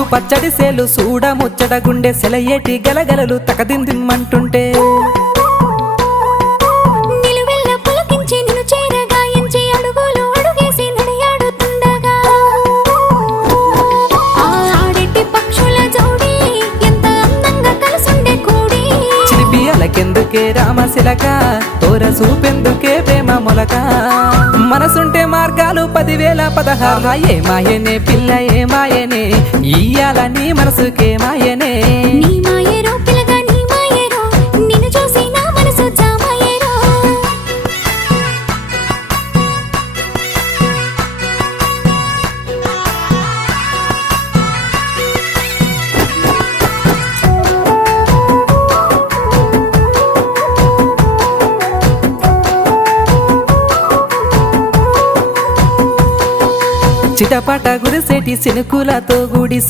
సిగ్గు పచ్చడి సేలు సూడ ముచ్చట గుండె సెలయేటి గలగలలు తకదిందిమ్మంటుంటే నిలువెల్ల పులకించి నిన్ను చేరగాయించి అడుగులు అడుగేసి నడియాడుతుండగా ఆడెట్టి పక్షుల జోడి ఎంత అందంగా కలుసుండే కూడి చిలిపి అలకెందుకే రామశిలక తోర చూపెందుకే ప్రేమ మొలక మనసుంటే మార్గాలు 10,016 ఏ మాయనే పిల్ల ఏ మాయనే ఇయ్యాల నీ మనసుకే మాయనే నీ మాయేరో పిల్లగా నీ మాయేరో నిన్ను చూసి నా మనసు జామాయేరో చిటపట గురిసేటి సినుకులతో గుడి